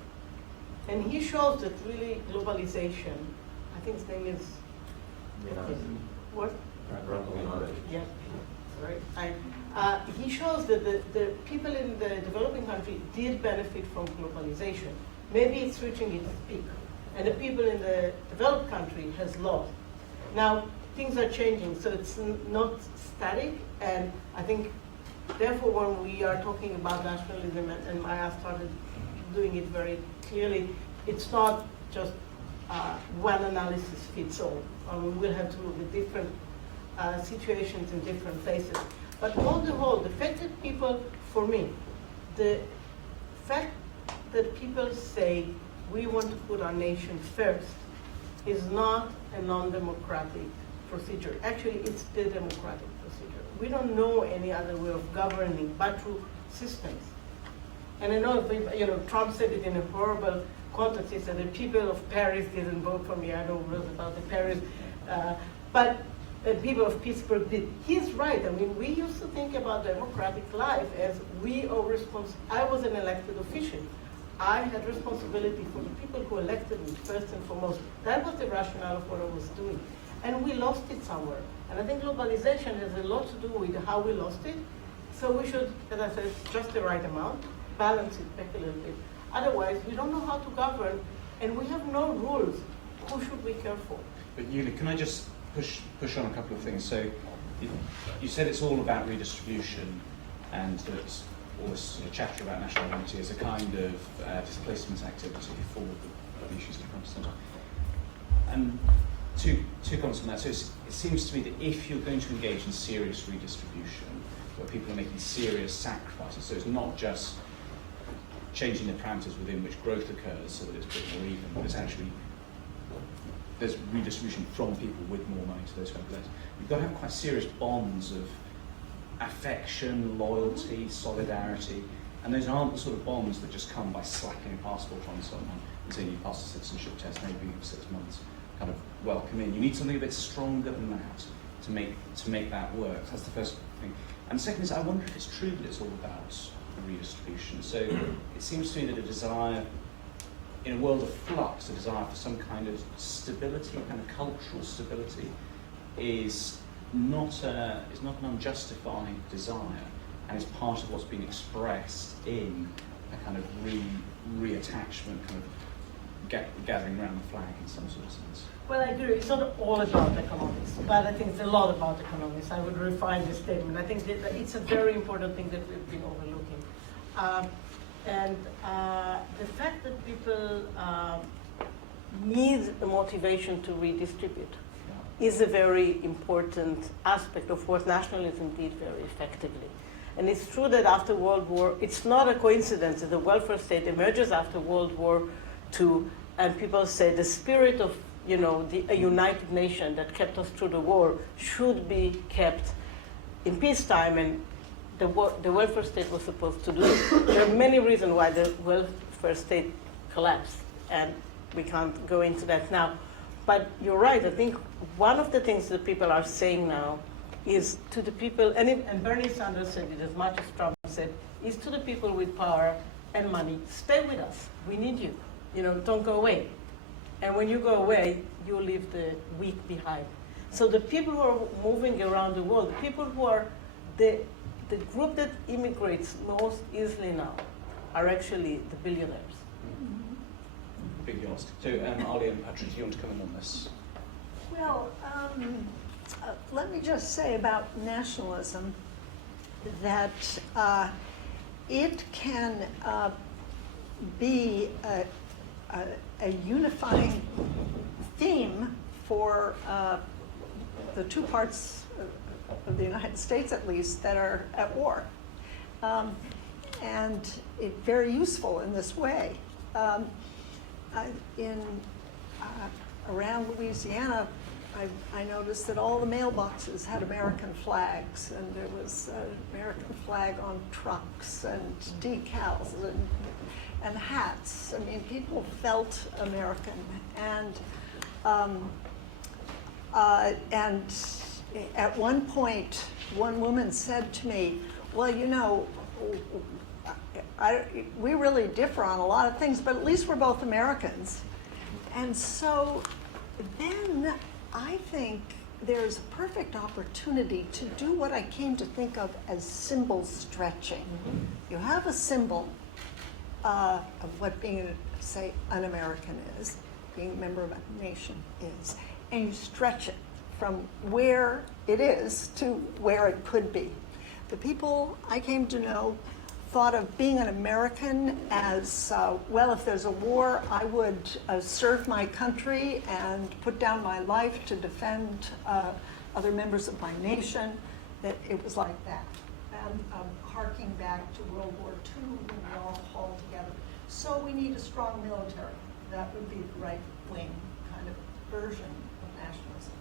And he shows that really globalization, I think his name is, what? Yeah, sorry. He shows that the people in the developing country did benefit from globalization. Maybe it's reaching its peak. And the people in the developed country has lost. Now, things are changing, so it's not static, and I think, therefore, when we are talking about nationalism, and Maya started doing it very clearly, it's not just one analysis fits all. We will have to look at different situations in different places. But on the whole, the fact that people, for me, the fact that people say, we want to put our nation first, is not a non-democratic procedure. Actually, it's the democratic procedure. We don't know any other way of governing but through systems. And I know, Trump said it in a horrible context. He said the people of Paris didn't vote for me. I know about the Paris, but the people of Pittsburgh did. He's right. I mean, we used to think about democratic life as we are responsible. I was an elected official. I had responsibility for the people who elected me, first and foremost. That was the rationale of what I was doing. And we lost it somewhere. And I think globalization has a lot to do with how we lost it. So we should, as I said, just the right amount, balance it back a little bit. Otherwise, we don't know how to govern, and we have no rules. Who should we care for? But Yuli, can I just push on a couple of things? So you said it's all about redistribution, and that all this sort of chapter about national identity is a kind of displacement activity for the issues that come to center. And two comments on that. So it seems to me that if you're going to engage in serious redistribution, where people are making serious sacrifices, so it's not just changing the parameters within which growth occurs so that it's a bit more even, but it's actually, there's redistribution from people with more money to those who have less. You've got to have quite serious bonds of affection, loyalty, solidarity, and those aren't the sort of bonds that just come by slapping a passport on someone and saying you pass the citizenship test, maybe 6 months, kind of welcome in. You need something a bit stronger than that to make that work. That's the first thing. And the second is, I wonder if it's true that it's all about redistribution. So it seems to me that a desire, in a world of flux, a desire for some kind of stability, kind of cultural stability, is not an unjustified desire, and is part of what's being expressed in a kind of reattachment, kind of gathering around the flag in some sort of sense. Well, I agree. It's not all about economics, but I think it's a lot about economics. I would refine this statement. I think that it's a very important thing that we've been overlooking. And the fact that people need a motivation to redistribute is a very important aspect of what nationalism did very effectively. And it's true that after World War, it's not a coincidence that the welfare state emerges after World War II, and people say the spirit of a united nation that kept us through the war should be kept in peacetime, and the welfare state was supposed to do it. There are many reasons why the welfare state collapsed, and we can't go into that now. But you're right, I think one of the things that people are saying now is to the people, and Bernie Sanders said it as much as Trump said, is to the people with power and money, stay with us, we need you, don't go away. And when you go away, you leave the weak behind. So the people who are moving around the world, the people who are the group that immigrates most easily now are actually the billionaires. Completely honest. So, Arlie and Patrick, do you want to come in on this? Well, let me just say about nationalism that it can be a unifying theme for the two parts of the United States, at least, that are at war. And it's very useful in this way. Around Louisiana, I noticed that all the mailboxes had American flags, and there was an American flag on trucks and decals and hats. I mean, people felt American, and at one point, one woman said to me, well, we really differ on a lot of things, but at least we're both Americans. And so then I think there's a perfect opportunity to do what I came to think of as symbol stretching. You have a symbol of what being, say, an American is, being a member of a nation is, and you stretch it from where it is to where it could be. The people I came to know thought of being an American as, well, if there's a war, I would serve my country and put down my life to defend other members of my nation, that it was like that. And harking back to World War II, when we all hauled together. So we need a strong military. That would be the right-wing kind of version of nationalism.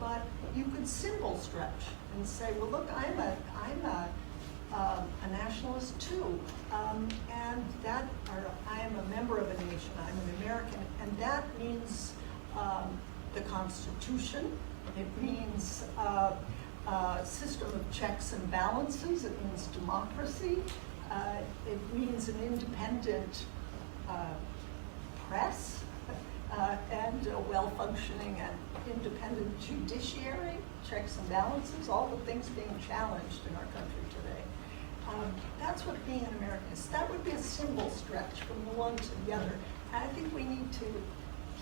But you could symbol stretch and say, well, look, I'm a nationalist too, and I am a member of a nation, I'm an American, and that means the Constitution, it means a system of checks and balances, it means democracy, it means an independent press, and a well-functioning and independent judiciary, checks and balances, all the things being challenged in our country today. That's what being an American is. That would be a symbol stretch from the one to the other. And I think we need to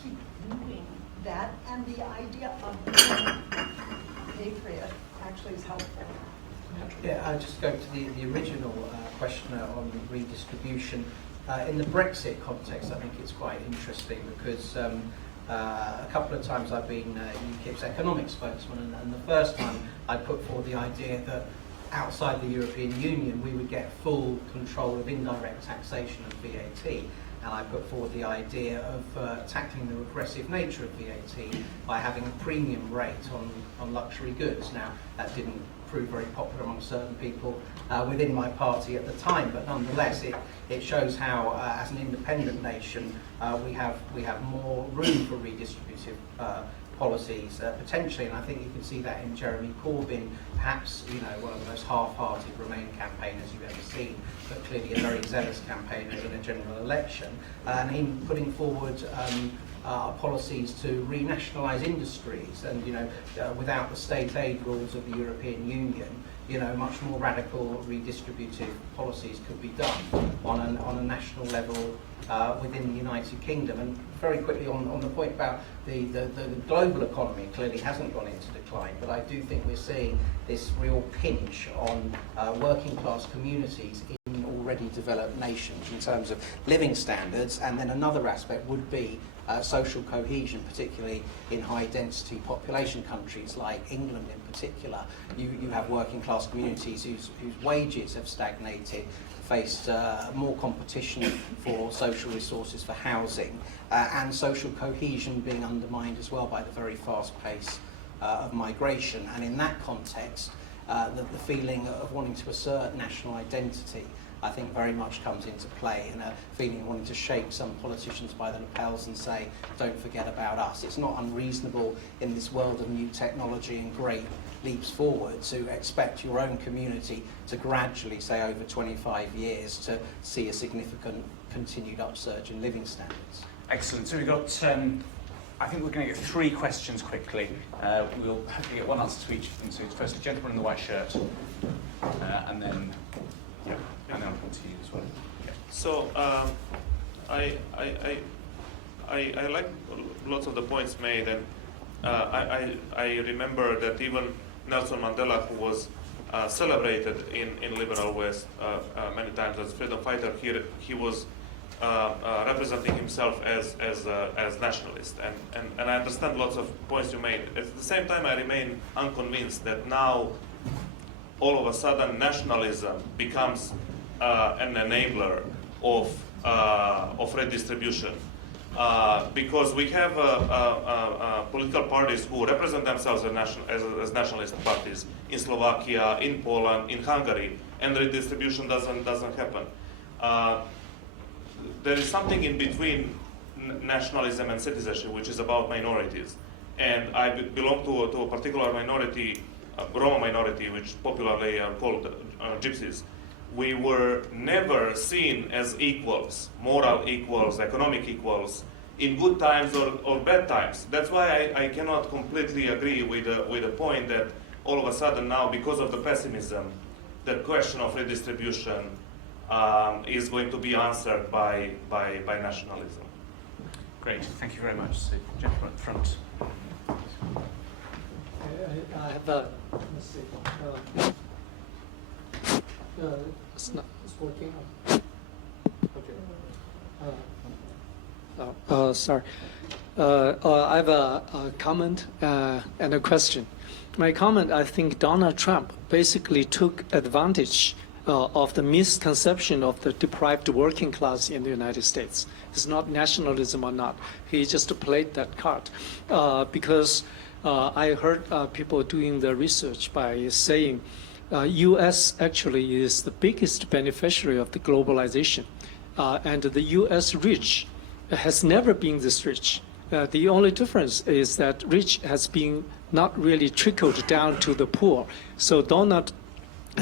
keep doing that, and the idea of being a patriot actually is helpful. Yeah, I'll just go to the original question on redistribution. In the Brexit context, I think it's quite interesting because a couple of times I've been UKIP's economic spokesman, and the first time I put forward the idea that outside the European Union we would get full control of indirect taxation of VAT, and I put forward the idea of tackling the regressive nature of VAT by having a premium rate on luxury goods. Now, that didn't prove very popular among certain people within my party at the time, but nonetheless it shows how as an independent nation we have more room for redistributive policies potentially, and I think you can see that in Jeremy Corbyn, perhaps one of the most half-hearted Remain campaigners you've ever seen, but clearly a very zealous campaigner in a general election, and him putting forward policies to renationalise industries, and without the state aid rules of the European Union, much more radical redistributive policies could be done on a national level within the United Kingdom. And very quickly on the point about the global economy clearly hasn't gone into decline, but I do think we're seeing this real pinch on working class communities in already developed nations in terms of living standards. And then another aspect would be social cohesion, particularly in high-density population countries like England in particular. You have working-class communities whose wages have stagnated, faced more competition for social resources, for housing, and social cohesion being undermined as well by the very fast pace of migration. And in that context, the feeling of wanting to assert national identity, I think, very much comes into play, and a feeling of wanting to shake some politicians by the lapels and say, don't forget about us. It's not unreasonable in this world of new technology and great leaps forward to expect your own community to gradually, say over 25 years, to see a significant continued upsurge in living standards. Excellent. So we've got, I think we're going to get 3 questions quickly. We'll hopefully get one answer to each of them. So first, the gentleman in the white shirt, and then, yeah, and then I'll come to you as well. Yeah. So I like lots of the points made, and I remember that even Nelson Mandela, who was celebrated in liberal West many times as freedom fighter, he was representing himself as nationalist, and I understand lots of points you made. At the same time, I remain unconvinced that now all of a sudden nationalism becomes an enabler of redistribution, because we have political parties who represent themselves as nationalist parties in Slovakia, in Poland, in Hungary, and redistribution doesn't happen. There is something in between nationalism and citizenship, which is about minorities, and I belong to a particular minority, Roma minority, which popularly are called gypsies. We were never seen as equals, moral equals, economic equals, in good times or bad times. That's why I cannot completely agree with the point that all of a sudden now, because of the pessimism, the question of redistribution is going to be answered by nationalism. Great, thank you very much. So, gentleman at front. I have a, let's see, it's working. Okay. Sorry. I have a comment and a question. My comment, I think Donald Trump basically took advantage of the misconception of the deprived working class in the United States. It's not nationalism or not. He just played that card because I heard people doing the research by saying U.S. actually is the biggest beneficiary of the globalization, and the U.S. rich has never been this rich. The only difference is that rich has been not really trickled down to the poor. So Donald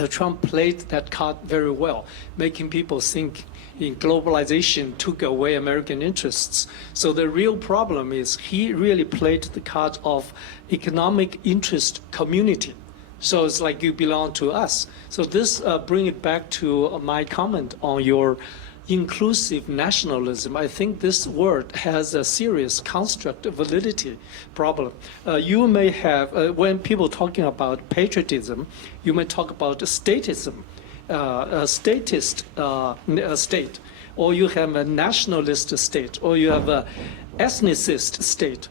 Trump played that card very well, making people think in globalization took away American interests. So the real problem is he really played the card of economic interest community. So it's like you belong to us. So this bring it back to my comment on your inclusive nationalism. I think this word has a serious construct validity problem. You may have, when people talking about patriotism, you may talk about statism, a statist state, or you have a nationalist state, or you have a ethnicist state.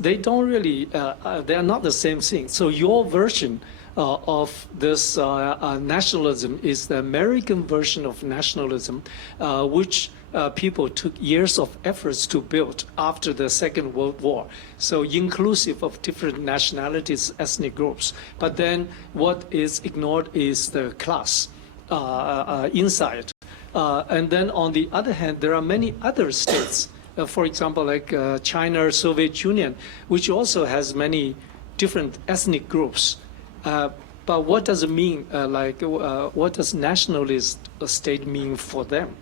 They don't really, they are not the same thing. So your version of this nationalism is the American version of nationalism, which people took years of efforts to build after the Second World War. So inclusive of different nationalities, ethnic groups. But then what is ignored is the class inside. And then on the other hand, there are many other states, for example, like China, Soviet Union, which also has many different ethnic groups. But what does it mean? What does nationalist state mean for them?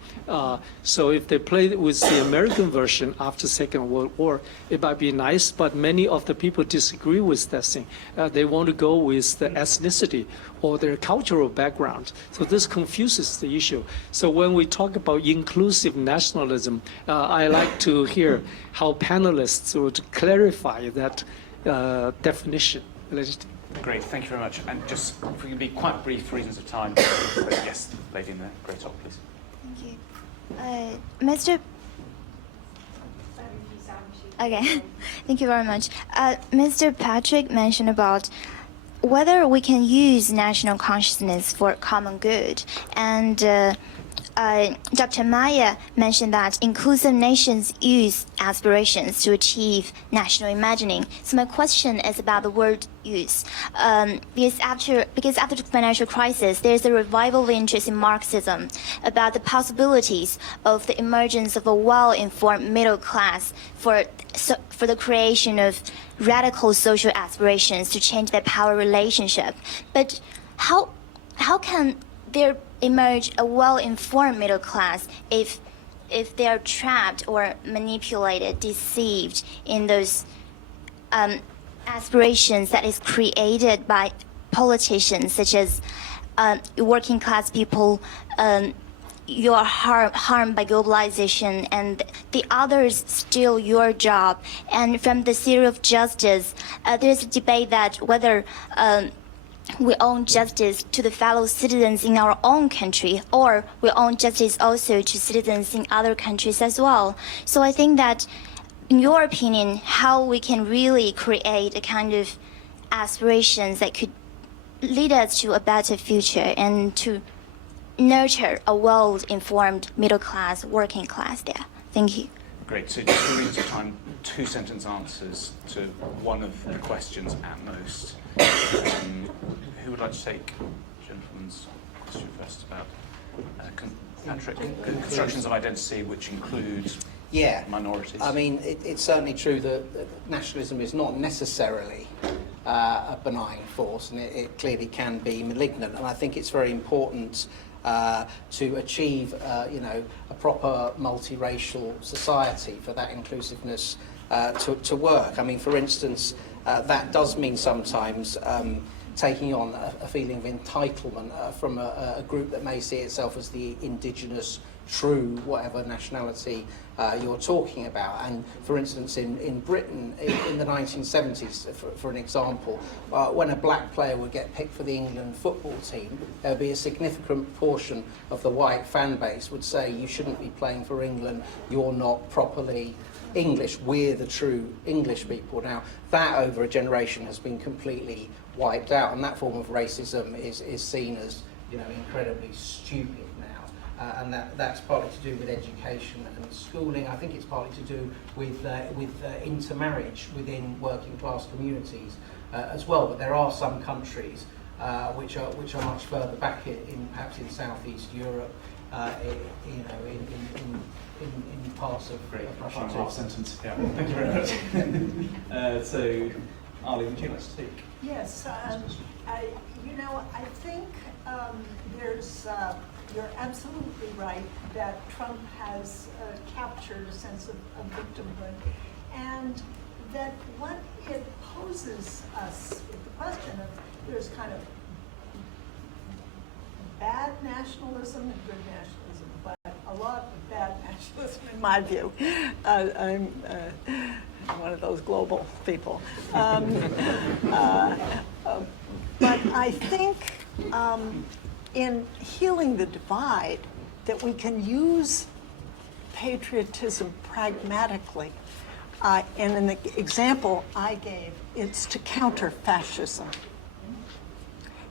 So if they play with the American version after Second World War, it might be nice, but many of the people disagree with that thing. They want to go with the ethnicity or their cultural background. So this confuses the issue. So when we talk about inclusive nationalism, I like to hear how panelists would clarify that definition. Great, thank you very much. And just, if we can be quite brief for reasons of time. Yes, lady in the grey top, please. Thank you. Mr. Okay, thank you very much. Mr. Patrick mentioned about whether we can use national consciousness for common good, and Dr. Maya mentioned that inclusive nations use aspirations to achieve national imagining. So my question is about the word use. Because after the financial crisis, there's a revival of interest in Marxism about the possibilities of the emergence of a well-informed middle class for the creation of radical social aspirations to change their power relationship. But how can there emerge a well-informed middle class if they are trapped or manipulated, deceived in those aspirations that is created by politicians, such as working class people? You are harmed by globalization, and the others steal your job. And from the theory of justice, there's a debate that whether we owe justice to the fellow citizens in our own country, or we owe justice also to citizens in other countries as well. So I think that, in your opinion, how we can really create a kind of aspirations that could lead us to a better future and to nurture a well-informed middle class, working class there. Thank you. Great. So just for reasons of time, 2-sentence answers to one of the questions at most. Who would like to take gentleman's question first about Patrick? Constructions of identity, which includes minorities. I mean, it's certainly true that nationalism is not necessarily a benign force, and it clearly can be malignant. And I think it's very important to achieve, a proper multiracial society for that inclusiveness to work. I mean, for instance, that does mean sometimes taking on a feeling of entitlement from a group that may see itself as the indigenous, true, whatever nationality you're talking about. And for instance, in Britain, in the 1970s, for an example, when a black player would get picked for the England football team, there would be a significant portion of the white fan base would say, you shouldn't be playing for England, you're not properly English, we're the true English people. Now, that over a generation has been completely wiped out, and that form of racism is seen as, incredibly stupid now. And that's partly to do with education and schooling. I think it's partly to do with intermarriage within working class communities as well. But there are some countries which are much further back perhaps in Southeast Europe, in parts of Russia. Half sentence. Yeah. Thank you very much. So, Arlie, would you like to speak? Yes. I think you're absolutely right that Trump has captured a sense of victimhood, and that what it poses us with the question of there's kind of bad nationalism and good nationalism, but a lot of bad nationalism in my view. I'm one of those global people. But I think in healing the divide, that we can use patriotism pragmatically. And in the example I gave, it's to counter fascism.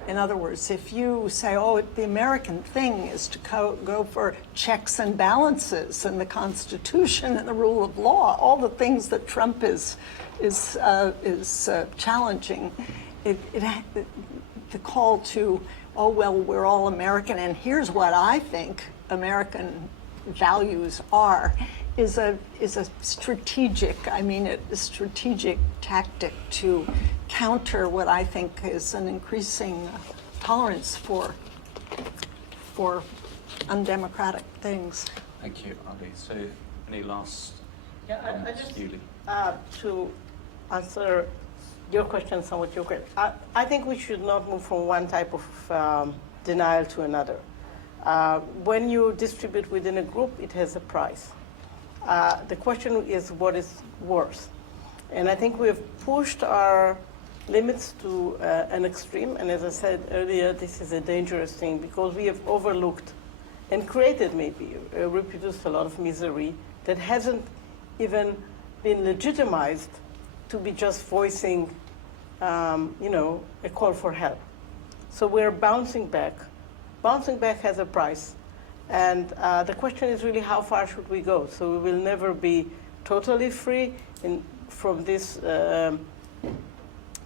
In other words, if you say, oh, the American thing is to go for checks and balances and the Constitution and the rule of law, all the things that Trump is challenging, the call to, oh, well, we're all American, and here's what I think American values are, is a strategic, a strategic tactic to counter what I think is an increasing tolerance for undemocratic things. Thank you, Arlie. So, any last Yuli? To answer your question, somewhat your question, I think we should not move from one type of denial to another. When you distribute within a group, it has a price. The question is what is worse. And I think we have pushed our limits to an extreme, and as I said earlier, this is a dangerous thing because we have overlooked and created, maybe reproduced a lot of misery that hasn't even been legitimized to be just voicing, you know, a call for help. So we're bouncing back. Bouncing back has a price. And the question is really, how far should we go? So we will never be totally free from this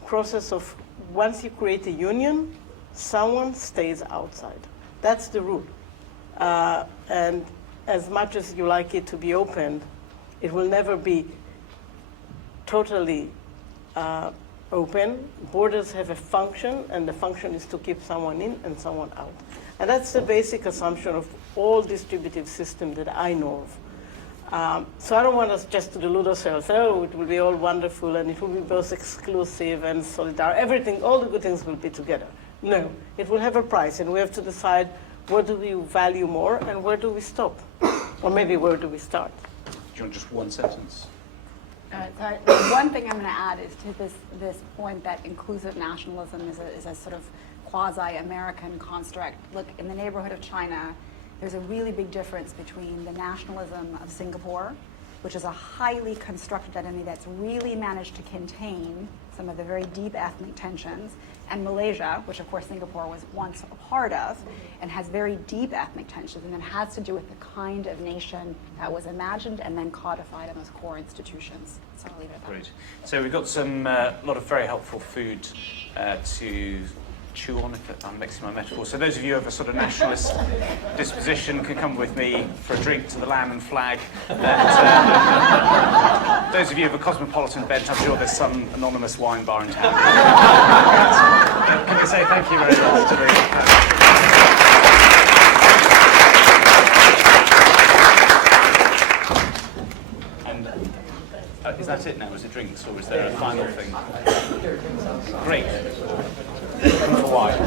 process of once you create a union, someone stays outside. That's the rule. And as much as you like it to be opened, it will never be totally open. Borders have a function, and the function is to keep someone in and someone out. And that's the basic assumption of all distributive systems that I know of. So I don't want us just to delude ourselves, oh, it will be all wonderful and it will be both exclusive and solidary. Everything, all the good things will be together. No, it will have a price, and we have to decide what do we value more and where do we stop? Or maybe where do we start? Do you want just one sentence? So one thing I'm going to add is to this point that inclusive nationalism is a sort of quasi-American construct. Look, in the neighborhood of China, there's a really big difference between the nationalism of Singapore, which is a highly constructed identity that's really managed to contain some of the very deep ethnic tensions, and Malaysia, which of course Singapore was once a part of, and has very deep ethnic tensions, and it has to do with the kind of nation that was imagined and then codified in those core institutions. So I'll leave it at that. Great. So we've got some lot of very helpful food to chew on, if I'm mixing my metaphors. So those of you who have a sort of nationalist disposition can come with me for a drink to the Lamb and Flag. Those of you who have a cosmopolitan bent, I'm sure there's some anonymous wine bar in town. Can I say thank you very much to is that it now? Is it drinks, or is there a final thing? Great. For wine.